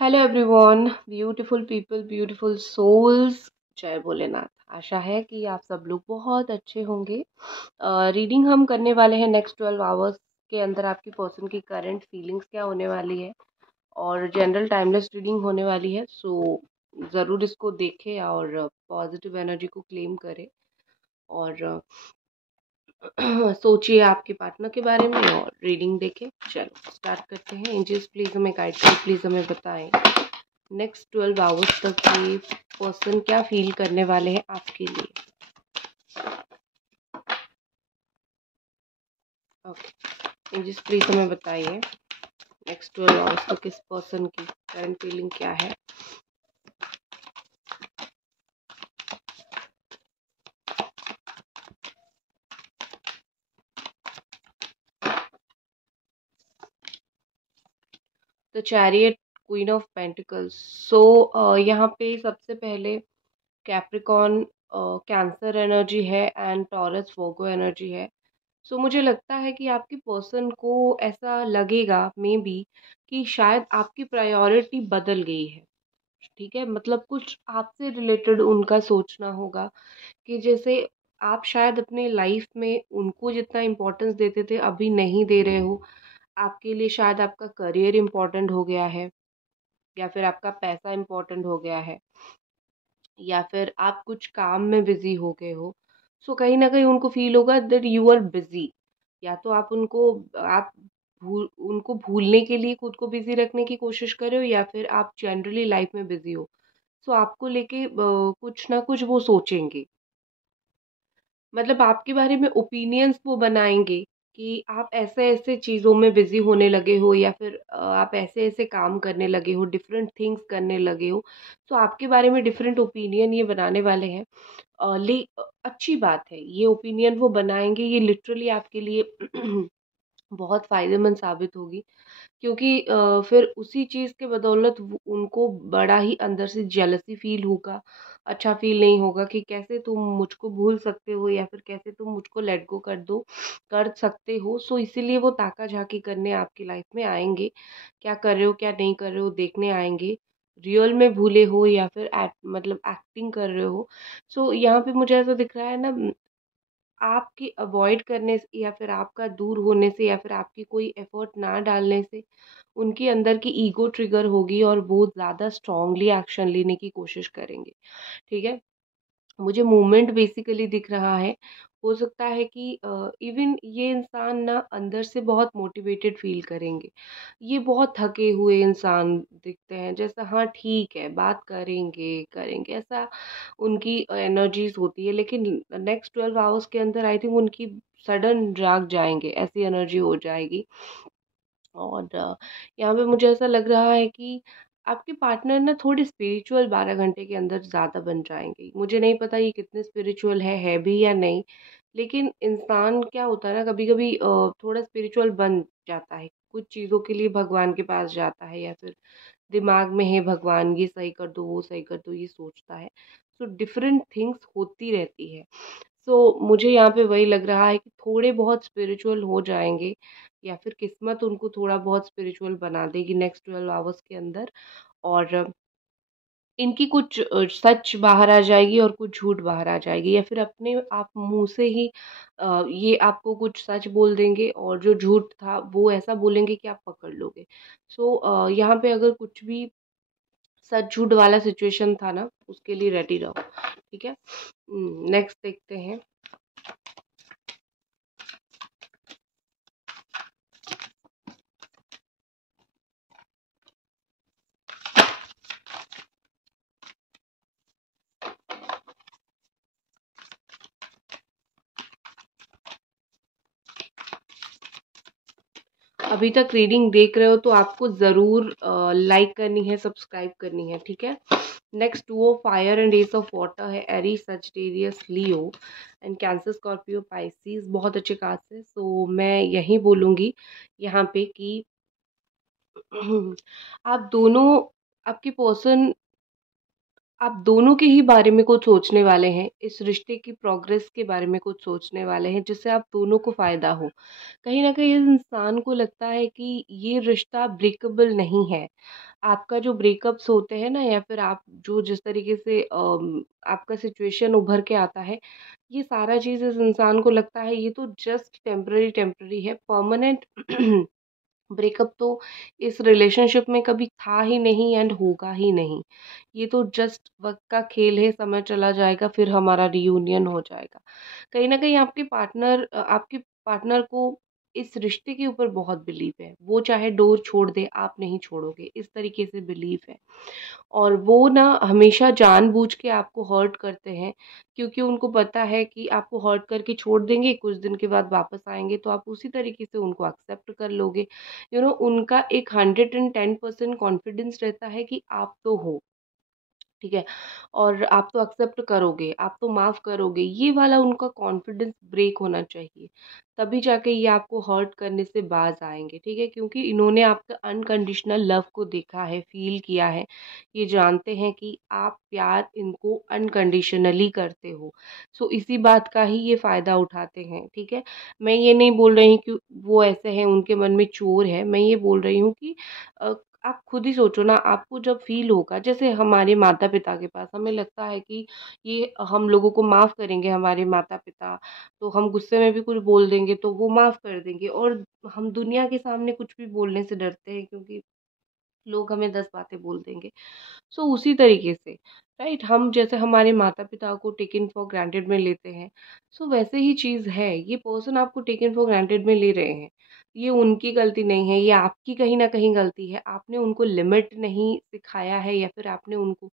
Hello everyone, beautiful people, beautiful souls. जय भोलेनाथ। आशा है कि आप सब लोग बहुत अच्छे होंगे। रीडिंग हम करने वाले हैं नेक्स्ट 12 आवर्स के अंदर आपकी पर्सन की करंट फीलिंग्स क्या होने वाली है, और जनरल टाइमलेस रीडिंग होने वाली है। सो ज़रूर इसको देखें और पॉजिटिव एनर्जी को क्लेम करें, और सोचिए आपके पार्टनर के बारे में और रीडिंग देखें। चलो स्टार्ट करते हैं। एंजल्स प्लीज़ हमें गाइड करें, प्लीज़ हमें बताएं नेक्स्ट 12 आवर्स तक ये पर्सन क्या फील करने वाले हैं आपके लिए। ओके एंजल्स प्लीज़ हमें बताइए नेक्स्ट 12 आवर्स तक इस पर्सन की करंट फीलिंग क्या है। The Chariot, Queen of Pentacles. So यहाँ पे सबसे पहले कैप्रिकॉन, कैंसर एनर्जी है एंड टॉरस वर्गो एनर्जी है। सो मुझे लगता है कि आपकी पर्सन को ऐसा लगेगा मे बी कि शायद आपकी प्रायोरिटी बदल गई है। ठीक है, मतलब कुछ आपसे रिलेटेड उनका सोचना होगा कि जैसे आप शायद अपने लाइफ में उनको जितना इम्पोर्टेंस देते थे अभी नहीं दे रहे हो। आपके लिए शायद आपका करियर इम्पोर्टेंट हो गया है, या फिर आपका पैसा इम्पोर्टेंट हो गया है, या फिर आप कुछ काम में बिजी हो गए हो। सो कहीं ना कहीं उनको फील होगा दैट यू आर बिजी। या तो आप उनको भूलने के लिए खुद को बिजी रखने की कोशिश कर रहे हो, या फिर आप जनरली लाइफ में बिजी हो। सो आपको लेके कुछ ना कुछ वो सोचेंगे, मतलब आपके बारे में ओपिनियंस वो बनाएंगे कि आप ऐसे ऐसे चीज़ों में बिजी होने लगे हो, या फिर आप ऐसे ऐसे काम करने लगे हो, डिफरेंट थिंग्स करने लगे हो। तो आपके बारे में डिफरेंट ओपिनियन ये बनाने वाले हैं। अच्छी बात है, ये ओपिनियन वो बनाएंगे, ये लिटरली आपके लिए बहुत फायदेमंद साबित होगी। क्योंकि फिर उसी चीज़ के बदौलत उनको बड़ा ही अंदर से जेलसी फील होगा। अच्छा फील नहीं होगा कि कैसे तुम मुझको भूल सकते हो, या फिर कैसे तुम मुझको लेट गो कर सकते हो। सो इसीलिए वो ताका झाकी करने आपकी लाइफ में आएंगे। क्या कर रहे हो क्या नहीं कर रहे हो देखने आएंगे। रियल में भूले हो या फिर मतलब एक्टिंग कर रहे हो। सो यहाँ पे मुझे ऐसा दिख रहा है ना, आपकी अवॉइड करने से, या फिर आपका दूर होने से, या फिर आपकी कोई एफर्ट ना डालने से उनके अंदर की ईगो ट्रिगर होगी, और वो ज़्यादा स्ट्रांगली एक्शन लेने की कोशिश करेंगे। ठीक है, मुझे मूवमेंट बेसिकली दिख रहा है। हो सकता है कि इवन ये इंसान ना अंदर से बहुत मोटिवेटेड फील करेंगे। ये बहुत थके हुए इंसान दिखते हैं, जैसा हाँ ठीक है बात करेंगे करेंगे ऐसा उनकी एनर्जीज होती है। लेकिन नेक्स्ट 12 आवर्स के अंदर आई थिंक उनकी सडन जाग जाएंगे, ऐसी एनर्जी हो जाएगी। और यहाँ पे मुझे ऐसा लग रहा है कि आपके पार्टनर ना थोड़ी स्पिरिचुअल 12 घंटे के अंदर ज़्यादा बन जाएंगे। मुझे नहीं पता ये कितने स्पिरिचुअल है भी या नहीं। लेकिन इंसान क्या होता है ना, कभी कभी थोड़ा स्पिरिचुअल बन जाता है, कुछ चीज़ों के लिए भगवान के पास जाता है, या फिर दिमाग में है भगवान ये सही कर दो वो सही कर दो ये सोचता है। सो डिफरेंट थिंग्स होती रहती है। सो मुझे यहाँ पे वही लग रहा है कि थोड़े बहुत स्पिरिचुअल हो जाएंगे, या फिर किस्मत उनको थोड़ा बहुत स्पिरिचुअल बना देगी नेक्स्ट 12 आवर्स के अंदर। और इनकी कुछ सच बाहर आ जाएगी और कुछ झूठ बाहर आ जाएगी, या फिर अपने आप मुंह से ही ये आपको कुछ सच बोल देंगे, और जो झूठ था वो ऐसा बोलेंगे कि आप पकड़ लोगे। सो यहाँ पे अगर कुछ भी सच झूठ वाला सिचुएशन था ना, उसके लिए रेडी रहो। ठीक है, नेक्स्ट देखते हैं। अभी तक रीडिंग देख रहे हो तो आपको ज़रूर लाइक करनी है, सब्सक्राइब करनी है। ठीक है, next 2 of fire and ace of water है, Aries Sagittarius Leo and Cancer Scorpio Pisces. बहुत अच्छे कार्ड्स है। सो मैं यही बोलूँगी यहाँ पे कि आप दोनों, आपकी पर्सन आप दोनों के ही बारे में कुछ सोचने वाले हैं, इस रिश्ते की प्रोग्रेस के बारे में कुछ सोचने वाले हैं, जिससे आप दोनों को फ़ायदा हो। कहीं न कहीं इस इंसान को लगता है कि ये रिश्ता ब्रेकेबल नहीं है। आपका जो ब्रेकअप्स होते हैं ना, या फिर आप जो जिस तरीके से आपका सिचुएशन उभर के आता है, ये सारा चीज़ इस इंसान को लगता है ये तो जस्ट टेम्परेरी टेम्परेरी है, परमानेंट ब्रेकअप तो इस रिलेशनशिप में कभी था ही नहीं एंड होगा ही नहीं। ये तो जस्ट वक़्त का खेल है, समय चला जाएगा फिर हमारा रियूनियन हो जाएगा। कहीं न कहीं आपके पार्टनर को इस रिश्ते के ऊपर बहुत बिलीव है। वो चाहे डोर छोड़ दे, आप नहीं छोड़ोगे, इस तरीके से बिलीव है। और वो ना हमेशा जानबूझ के आपको हर्ट करते हैं, क्योंकि उनको पता है कि आपको हर्ट करके छोड़ देंगे, कुछ दिन के बाद वापस आएँगे तो आप उसी तरीके से उनको एक्सेप्ट कर लोगे। उनका एक 110% कॉन्फिडेंस रहता है कि आप तो हो। ठीक है? और आप तो एक्सेप्ट करोगे, आप तो माफ़ करोगे, ये वाला उनका कॉन्फिडेंस ब्रेक होना चाहिए। तभी जाके ये आपको हर्ट करने से बाज़ आएँगे, ठीक है? क्योंकि इन्होंने आपका अनकंडीशनल लव को देखा है, फ़ील किया है। ये जानते हैं कि आप प्यार इनको अनकंडीशनली करते हो। सो इसी बात का ही ये फ़ायदा उठाते हैं, ठीक है? मैं ये नहीं बोल रही कि वो ऐसे हैं, उनके मन में चोर है। मैं ये बोल रही हूँ कि अ, आप खुद ही सोचो ना, आपको जब फ़ील होगा, जैसे हमारे माता-पिता के पास हमें लगता है कि ये हम लोगों को माफ़ करेंगे हमारे माता-पिता, तो हम गुस्से में भी कुछ बोल देंगे तो वो माफ़ कर देंगे, और हम दुनिया के सामने कुछ भी बोलने से डरते हैं, क्योंकि लोग हमें 10 बातें बोल देंगे। सो उसी तरीके से, राइट, हम जैसे हमारे माता-पिता को टेकन फॉर ग्रांटेड में लेते हैं, सो वैसे ही चीज़ है, ये पर्सन आपको टेकन फॉर ग्रांटेड में ले रहे हैं। ये उनकी गलती नहीं है, ये आपकी कहीं न कहीं गलती है। आपने उनको लिमिट नहीं सिखाया है, या फिर आपने उनको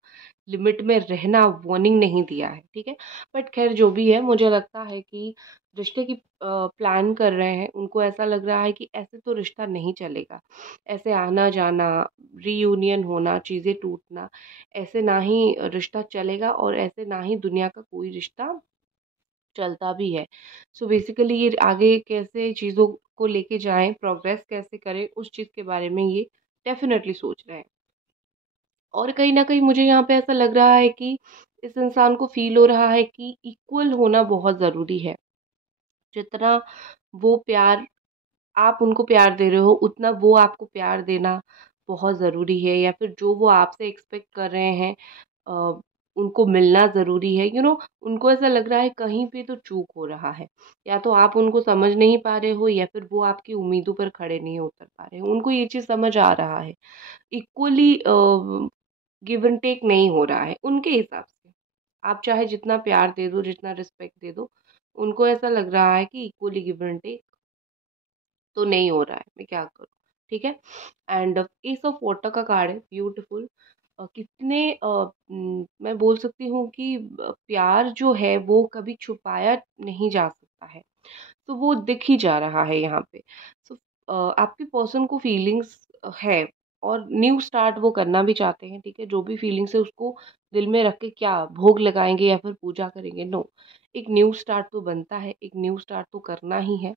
लिमिट में रहना वार्निंग नहीं दिया है, ठीक है? बट ख़ैर जो भी है, मुझे लगता है कि रिश्ते की प्लान कर रहे हैं, उनको ऐसा लग रहा है कि ऐसे तो रिश्ता नहीं चलेगा। ऐसे आना-जाना, रियूनियन होना, चीज़ें टूटना, ऐसे ना ही रिश्ता चलेगा, और ऐसे ना ही दुनिया का कोई रिश्ता चलता भी है। सो बेसिकली ये आगे कैसे चीज़ों को लेके जाएँ, प्रोग्रेस कैसे करें, उस चीज़ के बारे में ये डेफ़िनेटली सोच रहे हैं। और कहीं न कहीं मुझे यहाँ पे ऐसा लग रहा है कि इस इंसान को फ़ील हो रहा है कि इक्वल होना बहुत ज़रूरी है। जितना वो प्यार आप उनको प्यार दे रहे हो, उतना वो आपको प्यार देना बहुत ज़रूरी है, या फिर जो वो आपसे एक्सपेक्ट कर रहे हैं अ, उनको मिलना ज़रूरी है। उनको ऐसा लग रहा है कहीं पे तो चूक हो रहा है। या तो आप उनको समझ नहीं पा रहे हो, या फिर वो आपकी उम्मीदों पर खड़े नहीं उतर पा रहे हो। उनको ये चीज़ समझ आ रहा है। इक्वली गिव एंड टेक नहीं हो रहा है उनके हिसाब से। आप चाहे जितना प्यार दे दो, जितना रिस्पेक्ट दे दो, उनको ऐसा लग रहा है कि इक्वली गिव एंड टेक तो नहीं हो रहा है, मैं क्या करूँ? ठीक है? एंड एस ऑफ वाटर का कार्ड है, ब्यूटीफुल। मैं बोल सकती हूँ कि प्यार जो है वो कभी छुपाया नहीं जा सकता है। तो वो दिख ही जा रहा है यहाँ पे। सो आपके पर्सन को फीलिंग्स है, और न्यू स्टार्ट वो करना भी चाहते हैं, ठीक है? जो भी फीलिंग्स है उसको दिल में रख के क्या भोग लगाएँगे या फिर पूजा करेंगे? नो। एक न्यू स्टार्ट तो बनता है, एक न्यू स्टार्ट तो करना ही है।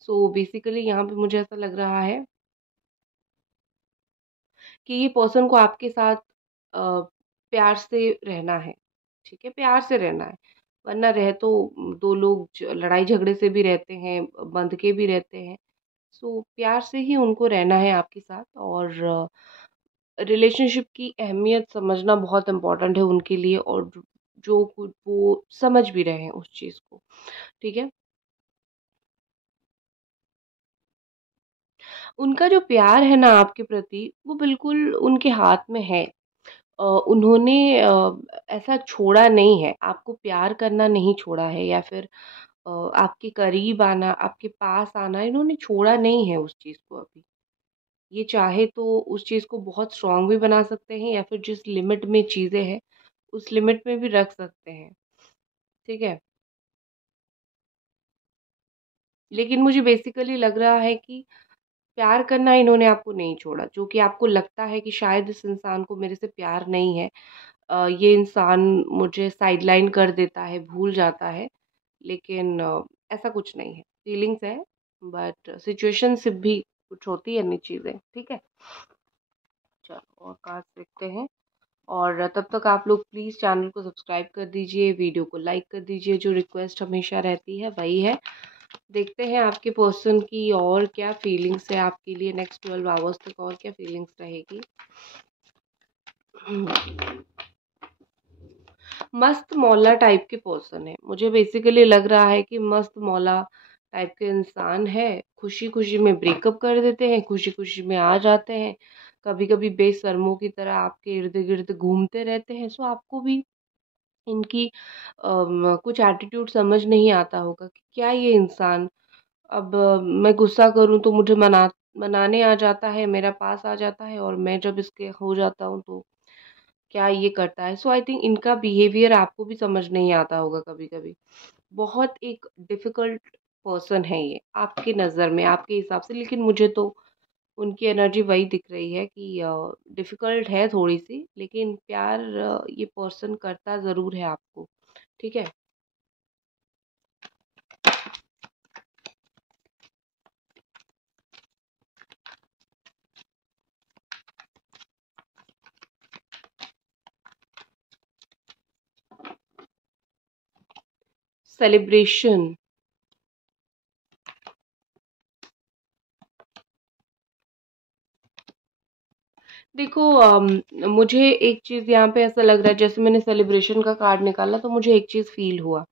सो बेसिकली यहाँ पे मुझे ऐसा लग रहा है कि ये पर्सन को आपके साथ प्यार से रहना है, ठीक है? प्यार से रहना है, वरना रह तो 2 लोग लड़ाई झगड़े से भी रहते हैं, बंध के भी रहते हैं। सो प्यार से ही उनको रहना है आपके साथ, और रिलेशनशिप की अहमियत समझना बहुत इम्पोर्टेंट है उनके लिए, और जो कुछ वो समझ भी रहे हैं उस चीज़ को, ठीक है? उनका जो प्यार है ना आपके प्रति, वो बिल्कुल उनके हाथ में है। उन्होंने ऐसा छोड़ा नहीं है, आपको प्यार करना नहीं छोड़ा है, या फिर आपके करीब आना, आपके पास आना, इन्होंने छोड़ा नहीं है उस चीज़ को अभी। ये चाहे तो उस चीज़ को बहुत स्ट्रॉन्ग भी बना सकते हैं, या फिर जिस लिमिट में चीज़ें हैं, उस लिमिट में भी रख सकते हैं, ठीक है? लेकिन मुझे बेसिकली लग रहा है कि प्यार करना इन्होंने आपको नहीं छोड़ा, जो कि आपको लगता है कि शायद इस इंसान को मेरे से प्यार नहीं है, ये इंसान मुझे साइडलाइन कर देता है, भूल जाता है, लेकिन ऐसा कुछ नहीं है। फीलिंग्स है, बट सिचुएशनशिप भी कुछ होती है, नहीं चीज़ें, ठीक है? चलो और कार्ड्स देखते हैं, और तब तक आप लोग प्लीज़ चैनल को सब्सक्राइब कर दीजिए, वीडियो को लाइक कर दीजिए, जो रिक्वेस्ट हमेशा रहती है वही है। देखते हैं आपके पर्सन की और क्या फीलिंग्स है आपके लिए नेक्स्ट 12 आवर्स तक, और क्या फीलिंग्स रहेगी। मस्त मौला टाइप के पर्सन है, मुझे बेसिकली लग रहा है कि मस्त मौला टाइप के इंसान है। खुशी खुशी में ब्रेकअप कर देते हैं, खुशी खुशी में आ जाते हैं, कभी कभी बेशर्मों की तरह आपके इर्द गिर्द घूमते रहते हैं। सो आपको भी इनकी कुछ एटीट्यूड समझ नहीं आता होगा कि क्या ये इंसान, अब मैं गुस्सा करूं तो मुझे मनाने आ जाता है, मेरा पास आ जाता है, और मैं जब इसके हो जाता हूँ तो क्या ये करता है। सो आई थिंक इनका बिहेवियर आपको भी समझ नहीं आता होगा कभी कभी। बहुत एक डिफिकल्ट पर्सन है ये आपकी नज़र में, आपके हिसाब से, लेकिन मुझे तो उनकी एनर्जी वही दिख रही है कि डिफिकल्ट है थोड़ी सी, लेकिन प्यार ये पर्सन करता ज़रूर है आपको। ठीक है। सेलिब्रेशन। देखो मुझे एक चीज़ यहाँ पे ऐसा लग रहा है, जैसे मैंने सेलिब्रेशन का कार्ड निकाला तो मुझे एक चीज़ फील हुआ।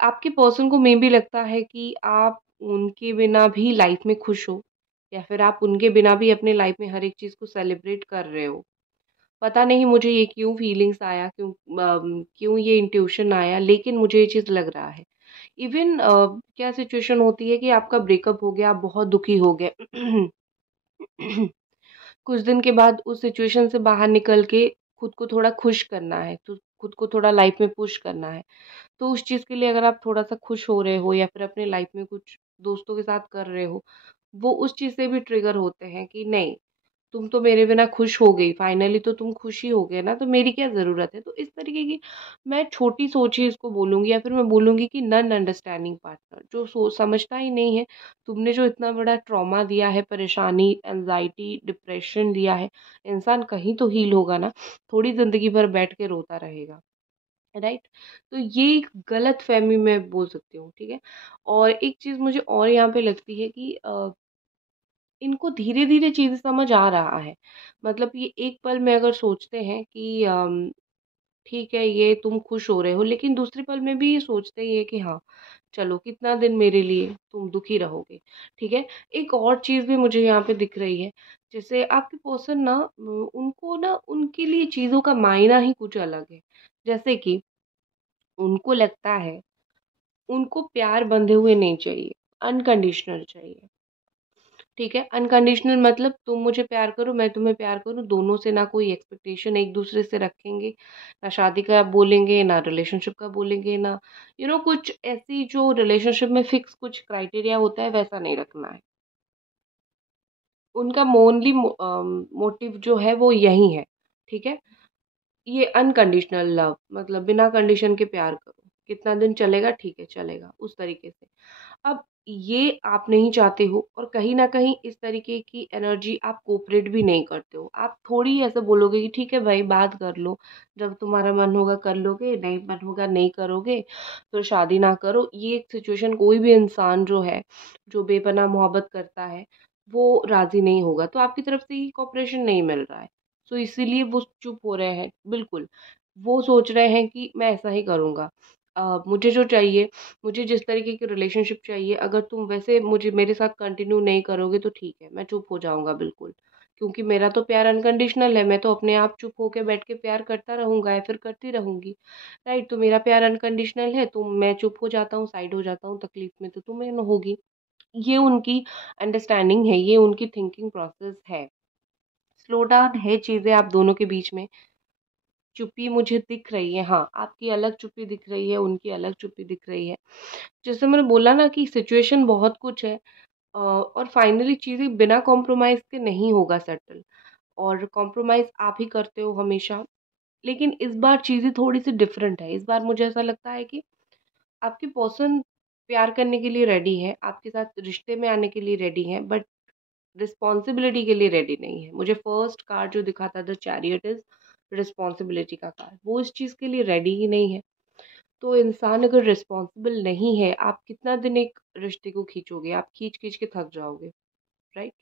आपके पर्सन को मे भी लगता है कि आप उनके बिना भी लाइफ में खुश हो, या फिर आप उनके बिना भी अपने लाइफ में हर एक चीज़ को सेलिब्रेट कर रहे हो। पता नहीं मुझे ये क्यों फीलिंग्स आया, क्यों ये इंट्यूशन आया, लेकिन मुझे ये चीज़ लग रहा है। इवन क्या सिचुएशन होती है कि आपका ब्रेकअप हो गया, आप बहुत दुखी हो गए। कुछ दिन के बाद उस सिचुएशन से बाहर निकल के खुद को थोड़ा खुश करना है, तो खुद को थोड़ा लाइफ में पुश करना है। तो उस चीज़ के लिए अगर आप थोड़ा-सा खुश हो रहे हो, या फिर अपने लाइफ में कुछ दोस्तों के साथ कर रहे हो, वो उस चीज़ से भी ट्रिगर होते हैं कि नहीं, तुम तो मेरे बिना खुश हो गई, फाइनली तो तुम खुश ही हो गए ना, तो मेरी क्या ज़रूरत है। तो इस तरीके की मैं छोटी सोच ही इसको बोलूँगी, या फिर मैं बोलूँगी कि नॉन अंडरस्टैंडिंग पार्टनर, जो समझता ही नहीं है। तुमने जो इतना बड़ा ट्रॉमा दिया है, परेशानी, एंजाइटी, डिप्रेशन दिया है, इंसान कहीं तो हील होगा ना, थोड़ी ज़िंदगी भर बैठ के रोता रहेगा। राइट। तो ये एक गलत फहमी मैं बोल सकती हूँ। ठीक है। और एक चीज मुझे और यहाँ पे लगती है कि इनको धीरे धीरे चीजें समझ आ रहा है। मतलब ये एक पल में अगर सोचते हैं कि ठीक है ये तुम खुश हो रहे हो, लेकिन दूसरे पल में भी ये सोचते ही है कि हाँ, चलो कितना दिन मेरे लिए तुम दुखी रहोगे। ठीक है। एक और चीज भी मुझे यहाँ पे दिख रही है, जैसे आपके पर्सन ना उनको ना उनके लिए चीजों का मायना ही कुछ अलग है। जैसे कि उनको लगता है, उनको प्यार बंधे हुए नहीं चाहिए, अनकंडीशनल चाहिए। ठीक है। अनकंडीशनल मतलब तुम मुझे प्यार करो, मैं तुम्हें प्यार करूँ, दोनों से ना कोई एक्सपेक्टेशन एक दूसरे से रखेंगे, ना शादी का बोलेंगे, ना रिलेशनशिप का बोलेंगे, ना कुछ ऐसी जो रिलेशनशिप में फिक्स कुछ क्राइटेरिया होता है वैसा नहीं रखना है। उनका ओनली मोटिव जो है वो यही है। ठीक है। ये अनकंडीशनल लव, मतलब बिना कंडीशन के प्यार करो, कितना दिन चलेगा ठीक है चलेगा, उस तरीके से। अब ये आप नहीं चाहते हो, और कहीं ना कहीं इस तरीके की एनर्जी आप कोऑपरेट भी नहीं करते हो। आप थोड़ी ऐसे बोलोगे कि ठीक है भाई बात कर लो, जब तुम्हारा मन होगा कर लोगे, नहीं मन होगा नहीं करोगे, तो शादी ना करो। ये एक सिचुएशन कोई भी इंसान जो है, जो बेपनाह मोहब्बत करता है, वो राजी नहीं होगा। तो आपकी तरफ से ही कोऑपरेशन नहीं मिल रहा है, तो इसीलिए वो चुप हो रहे हैं। बिल्कुल, वो सोच रहे हैं कि मैं ऐसा ही करूँगा। मुझे जो चाहिए, मुझे जिस तरीके की रिलेशनशिप चाहिए, अगर तुम वैसे मुझे मेरे साथ कंटिन्यू नहीं करोगे तो ठीक है, मैं चुप हो जाऊँगा बिल्कुल। क्योंकि मेरा तो प्यार अनकंडीशनल है, मैं तो अपने आप चुप होके बैठ के प्यार करता रहूँगा या फिर करती रहूँगी। राइट, तो मेरा प्यार अनकंडीशनल है, तो मैं चुप हो जाता हूँ, साइड हो जाता हूँ, तकलीफ में तो तुम्हें न होगी। ये उनकी अंडरस्टैंडिंग है, ये उनकी थिंकिंग प्रोसेस है। स्लो डाउन है चीज़ें आप दोनों के बीच में। चुप्पी मुझे दिख रही है, हाँ, आपकी अलग चुप्पी दिख रही है, उनकी अलग चुप्पी दिख रही है। जैसे मैंने बोला ना कि सिचुएशन बहुत कुछ है, और फाइनली चीज़ें बिना कॉम्प्रोमाइज़ के नहीं होगा सेटल, और कॉम्प्रोमाइज़ आप ही करते हो हमेशा। लेकिन इस बार चीज़ें थोड़ी-सी डिफरेंट है। इस बार मुझे ऐसा लगता है कि आपकी पर्सन प्यार करने के लिए रेडी है, आपके साथ रिश्ते में आने के लिए रेडी है, बट रिस्पॉन्सिबिलिटी के लिए रेडी नहीं है। मुझे फर्स्ट कार्ड जो दिखा था द चैरियट इज़ रिस्पॉन्सिबिलिटी का कार्ड, वो इस चीज़ के लिए रेडी ही नहीं है। तो इंसान अगर रिस्पॉन्सिबल नहीं है, आप कितना दिन एक रिश्ते को खींचोगे? आप खींच-खींच के थक जाओगे, राइट?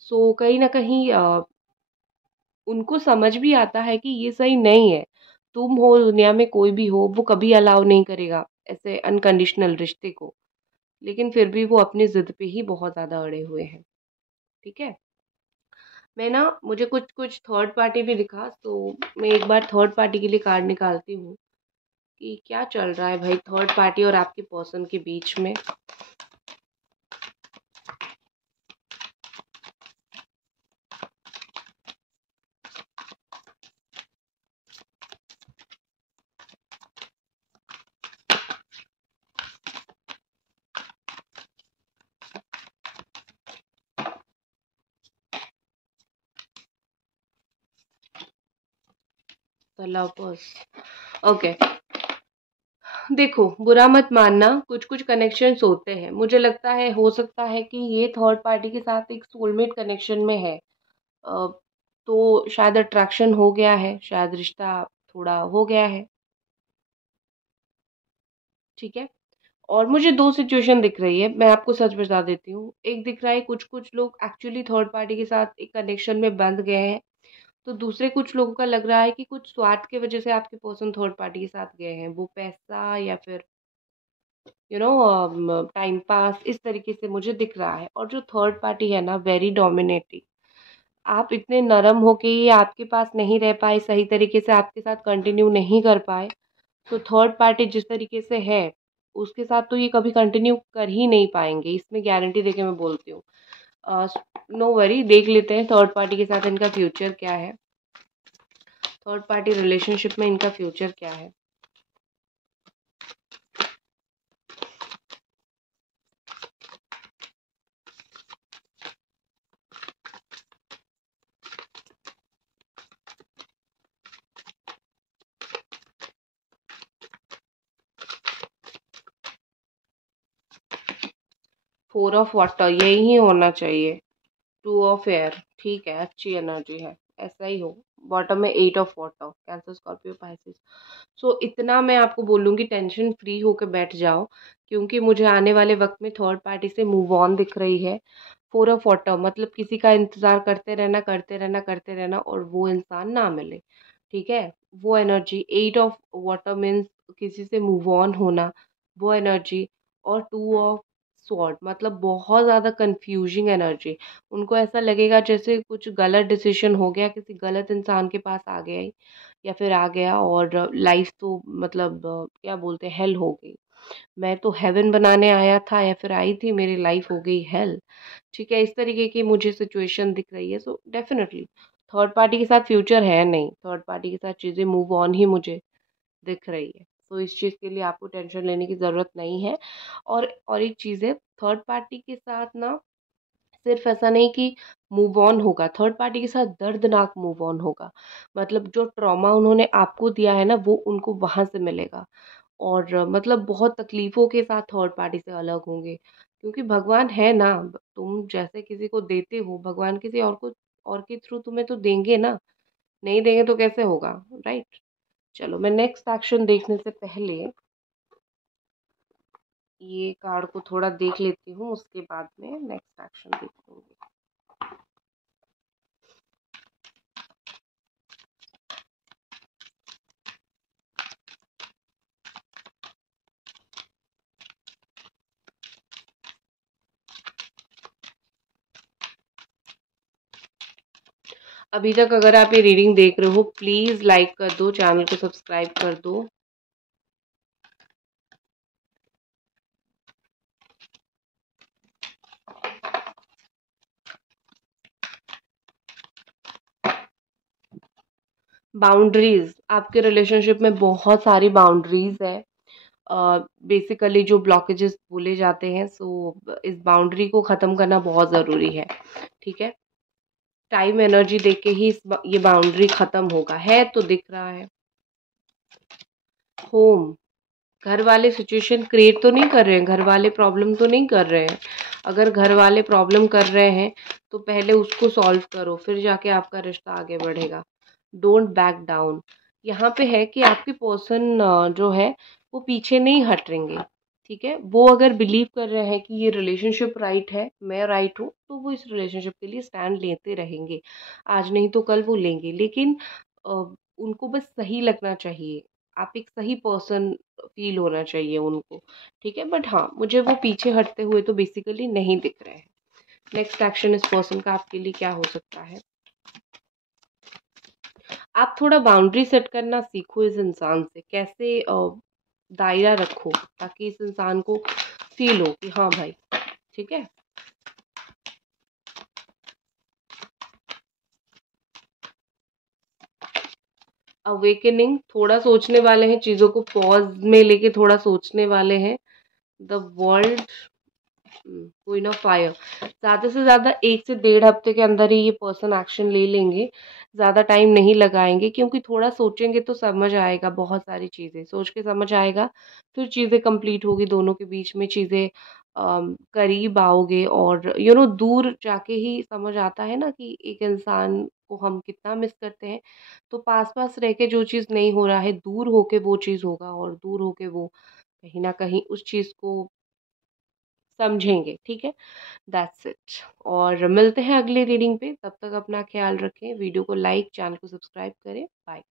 सो कहीं न कहीं उनको समझ भी आता है कि ये सही नहीं है। तुम हो दुनिया में कोई भी हो, वो कभी अलाउ नहीं करेगा ऐसे अनकंडीशनल रिश्ते को। लेकिन फिर भी वो अपनी ज़िद पे ही बहुत ज़्यादा अड़े हुए हैं, ठीक है? मैं ना मुझे कुछ-कुछ थर्ड पार्टी भी दिखा, तो मैं एक बार थर्ड पार्टी के लिए कार्ड निकालती हूँ कि क्या चल रहा है भाई थर्ड पार्टी और आपके पर्सन के बीच में। The lovers, okay. देखो, बुरा मत मानना, कुछ-कुछ कनेक्शंस होते हैं। मुझे लगता है हो सकता है कि ये थर्ड पार्टी के साथ एक सोलमेट कनेक्शन में है। अ, तो शायद अट्रैक्शन हो गया है, शायद रिश्ता थोड़ा हो गया है, ठीक है? और मुझे 2 सिचुएशन दिख रही है, मैं आपको सच बता देती हूँ। एक दिख रहा है कुछ-कुछ लोग एक्चुअली थर्ड पार्टी के साथ एक कनेक्शन में बंध गए हैं, तो दूसरे कुछ लोगों का लग रहा है कि कुछ स्वार्थ की वजह से आपके पर्सन थर्ड पार्टी के साथ गए हैं। वो पैसा या फिर टाइम पास इस तरीके से मुझे दिख रहा है। और जो थर्ड पार्टी है ना, वेरी डोमिनेटिंग। आप इतने नरम हो के ये आपके पास नहीं रह पाए, सही तरीके से आपके साथ कंटिन्यू नहीं कर पाए, तो थर्ड पार्टी जिस तरीके से है, उसके साथ तो ये कभी कंटिन्यू कर ही नहीं पाएँगे, इसमें गारंटी देके मैं बोलती हूँ। अ, नो वरी, देख लेते हैं थर्ड पार्टी के साथ इनका फ्यूचर क्या है? थर्ड पार्टी रिलेशनशिप में इनका फ्यूचर क्या है? 4 ऑफ वाटर यही होना चाहिए। 2 ऑफ एयर, ठीक है, अच्छी एनर्जी है, ऐसा ही हो। बॉटम में 8 of water, Cancer, Scorpio, Pisces. So इतना मैं आपको बोलूँगी, टेंशन फ्री होके बैठ जाओ, क्योंकि मुझे आने वाले वक़्त में थर्ड पार्टी से मूव ऑन दिख रही है। 4 ऑफ वाटर मतलब किसी का इंतज़ार करते रहना, करते रहना, करते रहना और वो इंसान ना मिले, ठीक है? वो एनर्जी। 8 ऑफ वाटर मीन्स किसी से मूव ऑन होना, वो एनर्जी। और 2 ऑफ स्वॉर्ड मतलब बहुत ज़्यादा कन्फ्यूजिंग एनर्जी। उनको ऐसा लगेगा जैसे कुछ गलत डिसीजन हो गया, किसी गलत इंसान के पास आ गए या फिर आ गया और लाइफ तो मतलब क्या बोलते हैं, हेल हो गई। मैं तो हेवन बनाने आया था या फिर आई थी, मेरी लाइफ हो गई हेल। ठीक है, इस तरीके की मुझे सिचुएशन दिख रही है। सो डेफिनेटली थर्ड पार्टी के साथ फ्यूचर है नहीं, थर्ड पार्टी के साथ चीज़ें मूव ऑन ही मुझे दिख रही है। तो इस चीज़ के लिए आपको टेंशन लेने की ज़रूरत नहीं है। और एक चीज़ है, थर्ड पार्टी के साथ ना सिर्फ ऐसा नहीं कि मूव ऑन होगा, थर्ड पार्टी के साथ दर्दनाक मूव ऑन होगा। मतलब जो ट्रॉमा उन्होंने आपको दिया है ना, वो उनको वहाँ से मिलेगा। और मतलब बहुत तकलीफ़ों के साथ थर्ड पार्टी से अलग होंगे। क्योंकि भगवान है ना, तुम जैसे किसी को देते हो, भगवान किसी और के थ्रू तुम्हें तो देंगे ना, नहीं देंगे तो कैसे होगा, राइट? चलो, मैं नेक्स्ट एक्शन देखने से पहले ये कार्ड को थोड़ा देख लेती हूँ, उसके बाद में नेक्स्ट एक्शन देखूँगी। अभी तक अगर आप ये रीडिंग देख रहे हो, प्लीज़ लाइक कर दो, चैनल को सब्सक्राइब कर दो। बाउंड्रीज़, आपके रिलेशनशिप में बहुत सारी बाउंड्रीज़ है। बेसिकली जो ब्लॉकेजेस बोले जाते हैं, सो इस बाउंड्री को ख़त्म करना बहुत ज़रूरी है, ठीक है? टाइम एनर्जी देख के ही ये बाउंड्री ख़त्म होगा, है तो दिख रहा है। होम, घर वाले सिचुएशन क्रिएट तो नहीं कर रहे हैं, घर वाले प्रॉब्लम तो नहीं कर रहे हैं। अगर घर वाले प्रॉब्लम कर रहे हैं, तो पहले उसको सॉल्व करो, फिर जाके आपका रिश्ता आगे बढ़ेगा। Don't back down. यहाँ पे है कि आपकी पर्सन जो है वो पीछे नहीं हटेंगे, ठीक है। वो अगर बिलीव कर रहे हैं कि ये रिलेशनशिप राइट है, मैं राइट हूँ, तो वो इस रिलेशनशिप के लिए स्टैंड लेते रहेंगे। आज नहीं तो कल वो लेंगे, लेकिन उनको बस सही लगना चाहिए। आप एक सही पर्सन फील होना चाहिए उनको, ठीक है। बट हाँ, मुझे वो पीछे हटते हुए तो बेसिकली नहीं दिख रहे हैं। नेक्स्ट एक्शन इस पर्सन का आपके लिए क्या हो सकता है? आप थोड़ा बाउंड्री सेट करना सीखो इस इंसान से, कैसे दायरा रखो ताकि इस इंसान को फील हो कि हाँ भाई, ठीक है। अवेकनिंग, थोड़ा सोचने वाले हैं, चीजों को पॉज में लेके थोड़ा सोचने वाले हैं। The world, queen of fire, ज़्यादा से ज़्यादा 1 से डेढ़ हफ्ते के अंदर ही ये पर्सन एक्शन ले लेंगे, ज़्यादा टाइम नहीं लगाएँगे, क्योंकि थोड़ा सोचेंगे तो समझ आएगा, बहुत सारी चीज़ें सोच के समझ आएगा, फिर चीज़ें कंप्लीट होगी दोनों के बीच में, चीज़ें करीब आओगे, और दूर जाके ही समझ आता है ना कि एक इंसान को हम कितना मिस करते हैं। तो पास-पास रह के जो चीज़ नहीं हो रहा है, दूर होके वो चीज़ होगा, और दूर होके वो कहीं न कहीं उस चीज़ को समझेंगे, ठीक है। दैट्स इट, और मिलते हैं अगली रीडिंग पे। तब तक अपना ख्याल रखें, वीडियो को लाइक, चैनल को सब्सक्राइब करें। बाय।